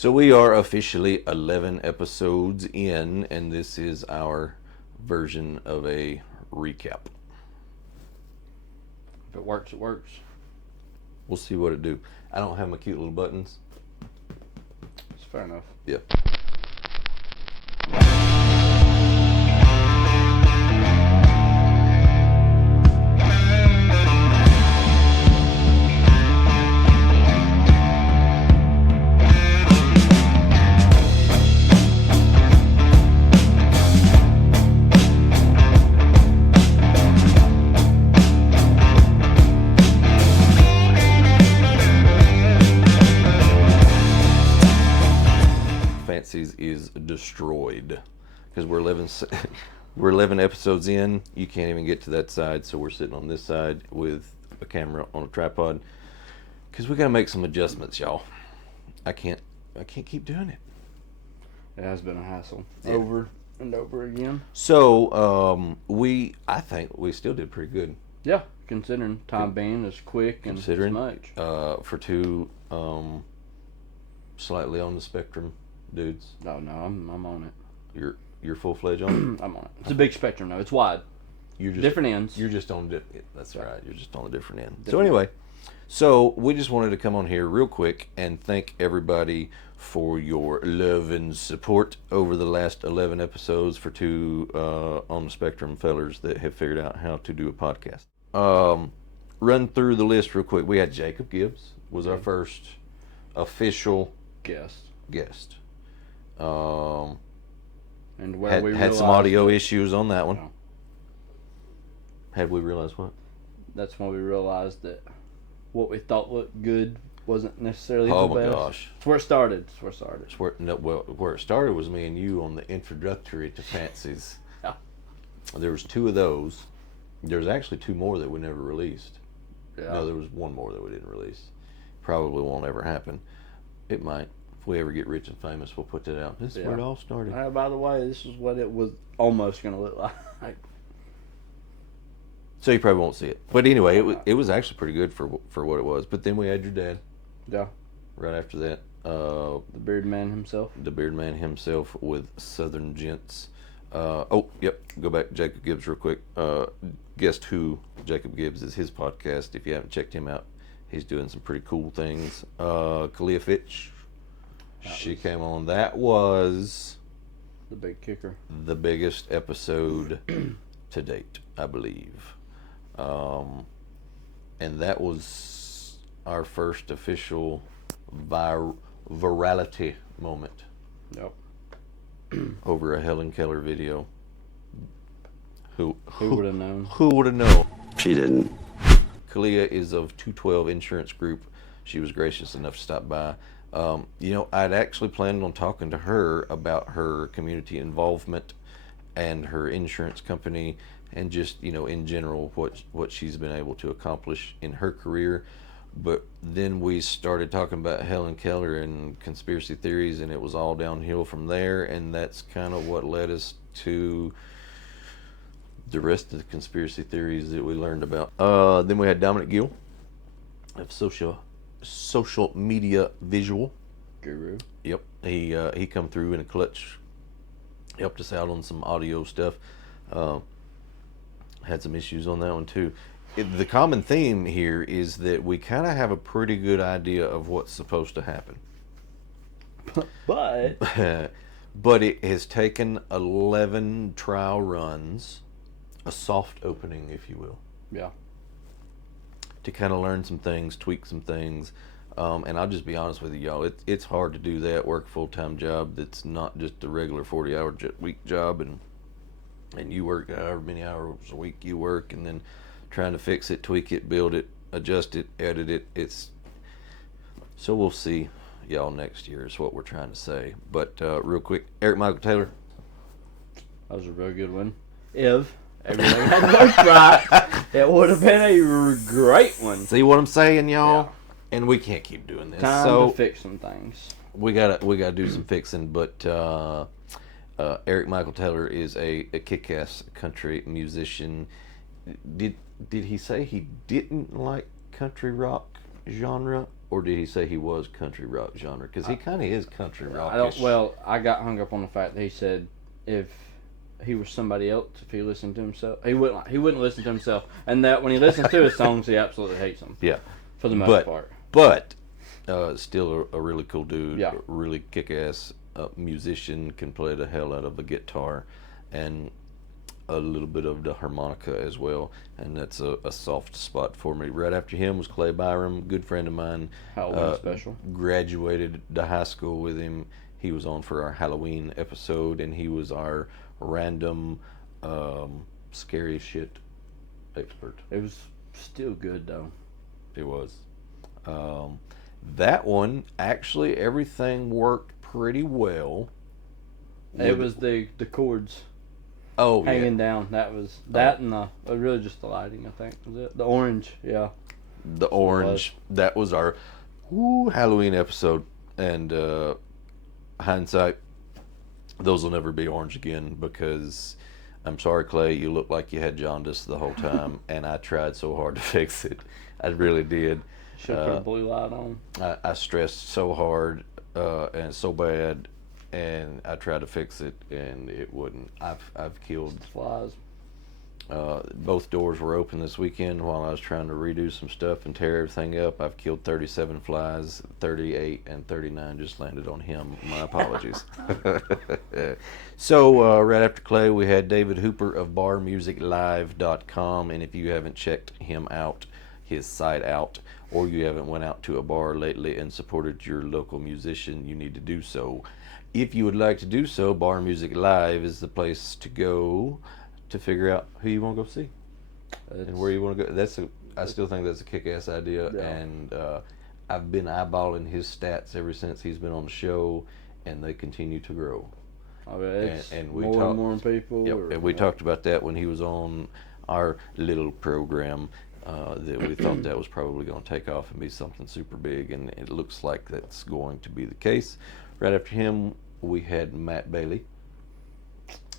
So we are officially 11 episodes in, and this is our version of a recap. If it works, it works. We'll see what it do. I don't have my cute little buttons. It's fair enough. Yeah. Fancies is destroyed because we're 11 episodes in. You can't even get to that side, so we're sitting on this side with a camera on a tripod because we got to make some adjustments, y'all. I can't keep doing it. It has been a hassle. Yeah. Over and over again. So I think we still did pretty good. Yeah, considering time being as quick and as much. For two slightly on the spectrum dudes. No, I'm on it. You're full fledged on it. I'm on it. It's a big spectrum though. It's wide. You're just different ends. You're just on that's right. You're just on the different end. So anyway, so we just wanted to come on here real quick and thank everybody for your love and support over the last 11 episodes for two on the spectrum fellers that have figured out how to do a podcast. Run through the list real quick. We had Jacob Gibbs was our first official guest. And where we had some audio issues on that one. No. Had we realized what? That's when we realized that what we thought looked good wasn't necessarily the best. Oh my gosh. It's where it started. Where it started was me and you on the introductory to Fancies. Yeah. There was two of those. There's actually two more that we never released. Yeah. No, there was one more that we didn't release. Probably won't ever happen. It might. If we ever get rich and famous, we'll put that out. This is where it all started. By the way, this is what it was almost going to look like. So you probably won't see it. But anyway, it was actually pretty good for what it was. But then we had your dad. Yeah. Right after that. The Beard Man himself. The Beard Man himself with Southern Gents. Go back to Jacob Gibbs real quick. Guess Who? Jacob Gibbs is his podcast. If you haven't checked him out, he's doing some pretty cool things. Kalia Fitch. She came on. That was the big kicker. The biggest episode to date, I believe. And that was our first official virality moment. Yep. Over a Helen Keller video. Who would have known? Who would have known? She didn't. Kalia is of 212 Insurance Group. She was gracious enough to stop by. I'd actually planned on talking to her about her community involvement and her insurance company and just, in general, what she's been able to accomplish in her career. But then we started talking about Helen Keller and conspiracy theories, and it was all downhill from there, and that's kind of what led us to the rest of the conspiracy theories that we learned about. Then we had Dominic Gill of social media visual guru. Yep, he come through in a clutch, helped us out on some audio stuff. Had some issues on that one too. The common theme here is that we kind of have a pretty good idea of what's supposed to happen, but it has taken 11 trial runs, a soft opening, if you will. Yeah. To kind of learn some things, tweak some things. And I'll just be honest with you, y'all. It's hard to do that, work a full-time job that's not just a regular 40-hour week job, and you work however many hours a week you work, and then trying to fix it, tweak it, build it, adjust it, edit it. So we'll see y'all next year is what we're trying to say. But real quick, Eric Michael Taylor. That was a real good one. If everything had worked right, it would have been a great one. See what I'm saying, y'all? Yeah. And we can't keep doing this. Time to fix some things. We gotta do some fixing. But Eric Michael Taylor is a kick-ass country musician. Did he say he didn't like country rock genre? Or did he say he was country rock genre? Because he kind of is country rock. I got hung up on the fact that he said if he was somebody else, if he listened to himself, he wouldn't listen to himself, and that when he listens to his songs, he absolutely hates them. Yeah, for the most part. But still a really cool dude. Yeah. Really kick-ass musician, can play the hell out of the guitar, and a little bit of the harmonica as well, and that's a soft spot for me. Right after him was Clay Byram, good friend of mine. Halloween special. Graduated to high school with him. He was on for our Halloween episode, and he was our random scary shit expert. It was still good though. It was. That one, actually, everything worked pretty well. It was the chords. Oh, hanging down. That was and really just the lighting. I think was it the orange. Yeah, the orange. That was our Halloween episode. And hindsight, those will never be orange again because I'm sorry, Clay, you look like you had jaundice the whole time, and I tried so hard to fix it. I really did. Should put a blue light on. I stressed so hard and so bad. And I tried to fix it, and it wouldn't. I've killed flies. Both doors were open this weekend while I was trying to redo some stuff and tear everything up. I've killed 37 flies, 38 and 39 just landed on him. My apologies. So right after Clay, we had David Hooper of barmusiclive.com, and if you haven't checked him out, his site out, or you haven't went out to a bar lately and supported your local musician, you need to do so. If you would like to do so, Bar Music Live is the place to go to figure out who you want to go see and where you want to go. I still think that's a kick-ass idea, yeah. And I've been eyeballing his stats ever since he's been on the show, and they continue to grow. And more people. Yep, and we talked about that when he was on our little program. That we thought that was probably going to take off and be something super big, and it looks like that's going to be the case. Right after him, we had Matt Bailey.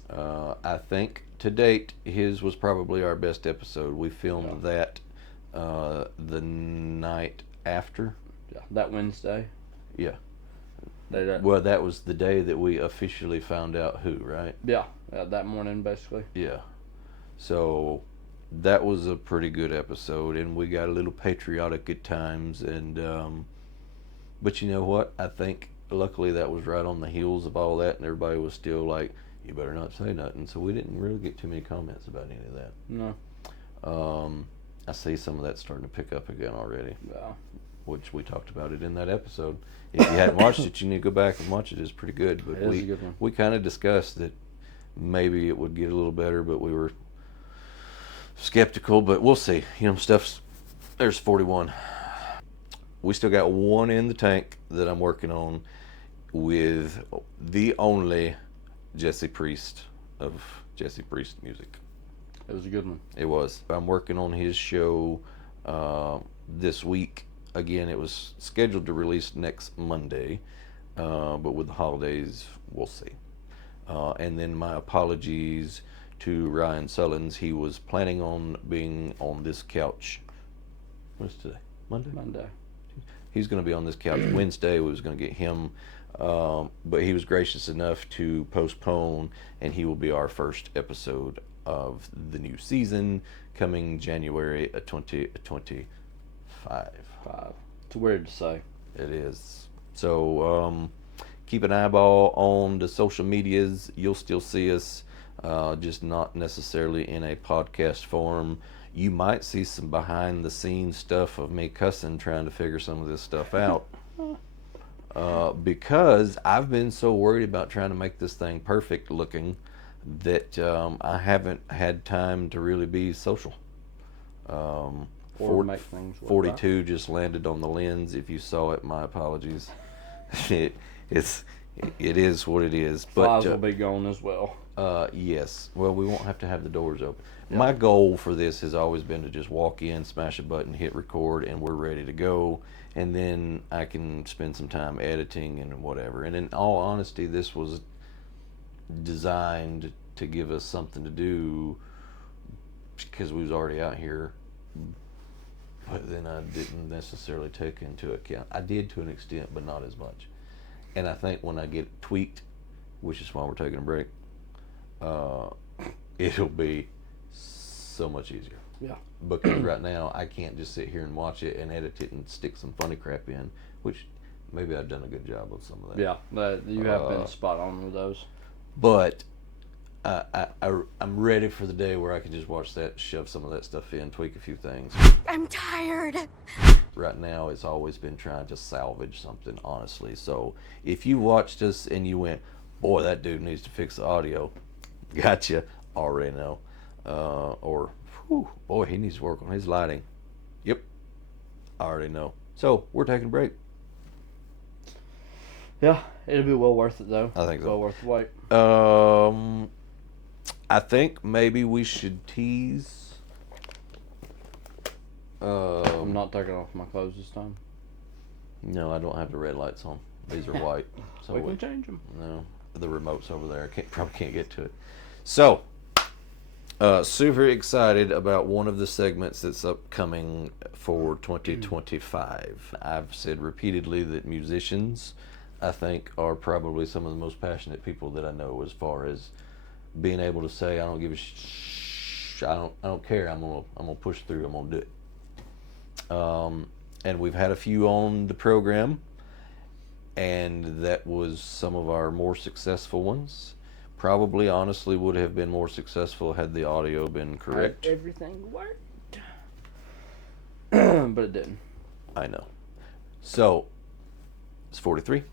I think to date, his was probably our best episode. We filmed that the night after. Yeah, that Wednesday. Yeah. Well, that was the day that we officially found out who, right? Yeah, that morning, basically. Yeah. So that was a pretty good episode, and we got a little patriotic at times. And but you know what? I think luckily that was right on the heels of all that, and everybody was still like, you better not say nothing. So we didn't really get too many comments about any of that. No. I see some of that starting to pick up again already. Yeah. Which we talked about it in that episode. If you hadn't watched it, you need to go back and watch it. It's pretty good. But it is a good one. We kind of discussed that maybe it would get a little better, but we were skeptical. But we'll see. You know, there's 41. We still got one in the tank that I'm working on with the only Jesse Priest of Jesse Priest Music. It was a good one. It was. I'm working on his show this week. Again, it was scheduled to release next Monday, but with the holidays, we'll see. And then my apologies to Ryan Sullins. He was planning on being on this couch. What's today? Monday. He's going to be on this couch Wednesday. We was going to get him, but he was gracious enough to postpone, and he will be our first episode of the new season coming January 2025. It's weird to say. It is. So keep an eyeball on the social medias. You'll still see us, just not necessarily in a podcast form. You might see some behind the scenes stuff of me cussing trying to figure some of this stuff out. Because I've been so worried about trying to make this thing perfect looking that I haven't had time to really be social. Or make things work 42 out. Just landed on the lens. If you saw it, my apologies. It is what it is. Flies But will be gone as well. yes. Well, we won't have to have the doors open. Yep. My goal for this has always been to just walk in, smash a button, hit record, and we're ready to go. And then I can spend some time editing and whatever. And in all honesty, this was designed to give us something to do because we was already out here but then I didn't necessarily take into account. I did to an extent, but not as much. And I think when I get tweaked, which is why we're taking a break, it'll be so much easier. Yeah. Because right now I can't just sit here and watch it and edit it and stick some funny crap in, which maybe I've done a good job with some of that. Yeah, you have been spot on with those. But I'm ready for the day where I can just watch that, shove some of that stuff in, tweak a few things. I'm tired. Right now, it's always been trying to salvage something, honestly. So if you watched us and you went, boy, that dude needs to fix the audio, gotcha, already know. Or, whew, boy, he needs to work on his lighting. Yep, I already know. So we're taking a break. Yeah, it'll be well worth it though. I think so. Well worth the wait. I think maybe we should tease. I'm not taking off my clothes this time. No, I don't have the red lights on. These are white. So We can change them. No, the remote's over there. Probably can't get to it. So, super excited about one of the segments that's upcoming for 2025. I've said repeatedly that musicians, I think, are probably some of the most passionate people that I know, as far as being able to say, I don't give a I don't care. I'm gonna push through. I'm gonna do it. And we've had a few on the program, and that was some of our more successful ones. Probably, honestly, would have been more successful had the audio been correct. Everything worked, but it didn't. I know. So, it's 43.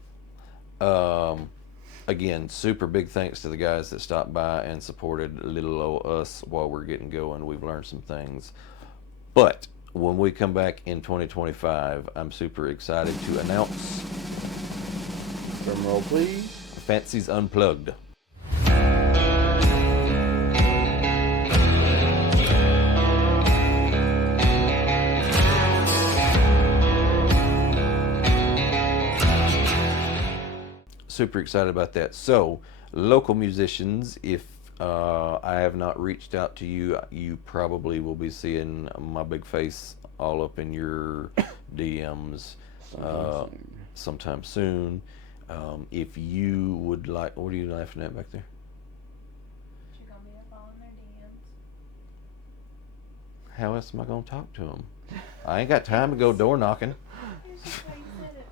Again, super big thanks to the guys that stopped by and supported little old us while we're getting going. We've learned some things. But when we come back in 2025, I'm super excited to announce, Drum roll, please. Fancy's Unplugged. Super excited about that. So, local musicians, if I have not reached out to you, you probably will be seeing my big face all up in your DMs sometime soon. If you would like, what are you laughing at back there? You're gonna be following their DMs. How else am I going to talk to them? I ain't got time to go door knocking. It's just how you said it.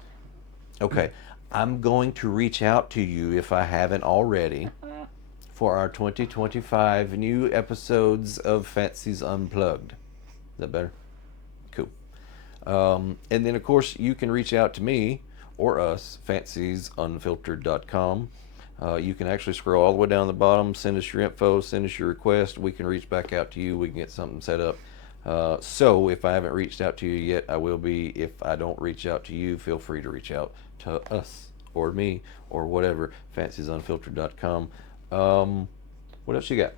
Okay, I'm going to reach out to you, if I haven't already, for our 2025 new episodes of Fancy's Unplugged. Is that better? Cool. And then, of course, you can reach out to me or us, fancysunfiltered.com. You can actually scroll all the way down the bottom, send us your info, send us your request. We can reach back out to you. We can get something set up. So if I haven't reached out to you yet, I will be. If I don't reach out to you, feel free to reach out to us or me or whatever, fancysunfiltered.com. What else you got?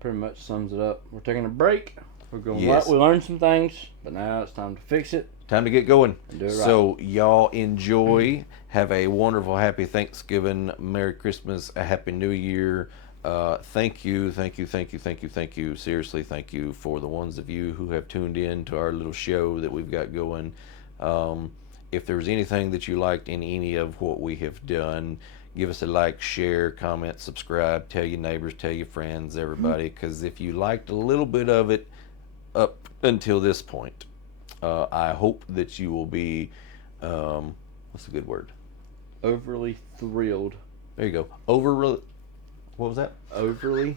Pretty much sums it up. We're taking a break. We're going. Yes. We learned some things, but now it's time to fix it. Time to get going. And do it right. So y'all enjoy. Have a wonderful, happy Thanksgiving, Merry Christmas, a Happy New Year. Thank you. Seriously, thank you for the ones of you who have tuned in to our little show that we've got going. If there's anything that you liked in any of what we have done, give us a like, share, comment, subscribe, tell your neighbors, tell your friends, everybody, because if you liked a little bit of it up until this point, I hope that you will be, what's a good word? Overly thrilled. There you go. What was that? Overly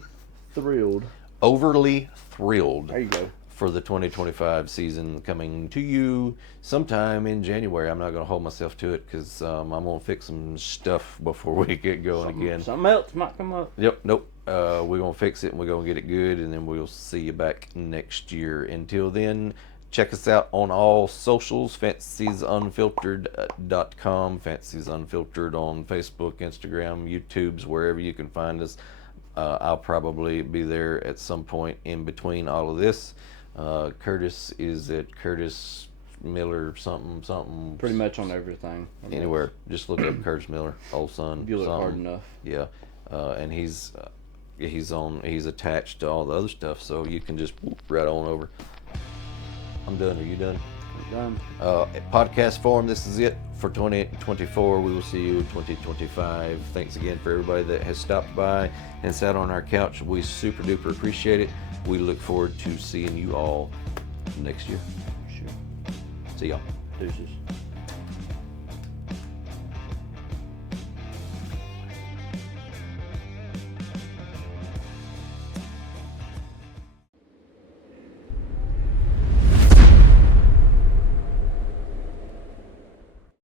thrilled. Overly thrilled. There you go. For the 2025 season coming to you sometime in January. I'm not going to hold myself to it because I'm going to fix some stuff before we get going again. Something else might come up. Yep, nope. We're going to fix it and we're going to get it good, and then we'll see you back next year. Until then, check us out on all socials, fancysunfiltered.com, Fancies Unfiltered on Facebook, Instagram, YouTubes, wherever you can find us. I'll probably be there at some point in between all of this. Kurtis is at Kurtis Miller something. Pretty much on everything. Anywhere. Just look up Kurtis Miller, old son. If you look hard enough. Yeah. And he's attached to all the other stuff, so you can just whoop right on over. I'm done. Are you done? Done. Podcast form, this is it for 2024. We will see you in 2025. Thanks again for everybody that has stopped by and sat on our couch. We super duper appreciate it. We look forward to seeing you all next year. Sure. See y'all. Deuces.